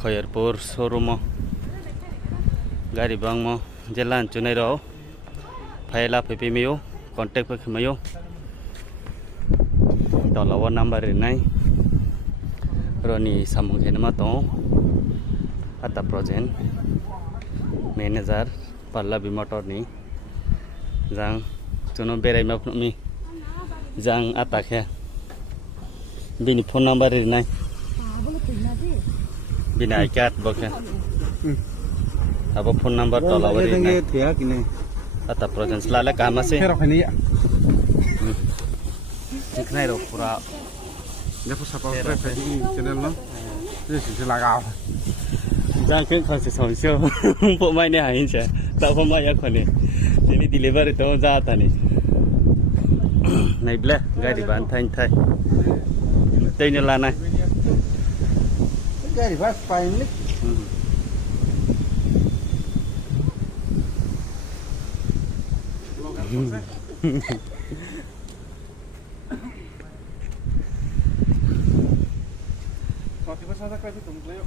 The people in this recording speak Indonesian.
खयरपुर शोरूम गाड़ी बांग जेला चुनाई रहो फाइला फैपिमियो कॉन्टेक्ट फैखिमायो तलावा नंबर रेनाय रनी सामung खेनमा तो आता प्रेजेंट मैनेजर पल्लवी मोटर नि जां चुनो बेरायमा फुनमी जां आता खे बिनि फोन नंबर रेनाय बिना आइकाट बके अब फोन नंबर तलावा रेनाय आता प्रेजेंट लाले काम से दिखनाय रो पूरा Dia pun siapa channel nó, ini sih lagau. Jangan kan kasih sonsio, pok mai ni hain saya, tak pok mai aku ni, ini deliver itu jatuh ni. Naik belah, gadi bantai thai, tanya lana. Gadi bas pain ni. Tiba-tiba saya kasih tunggu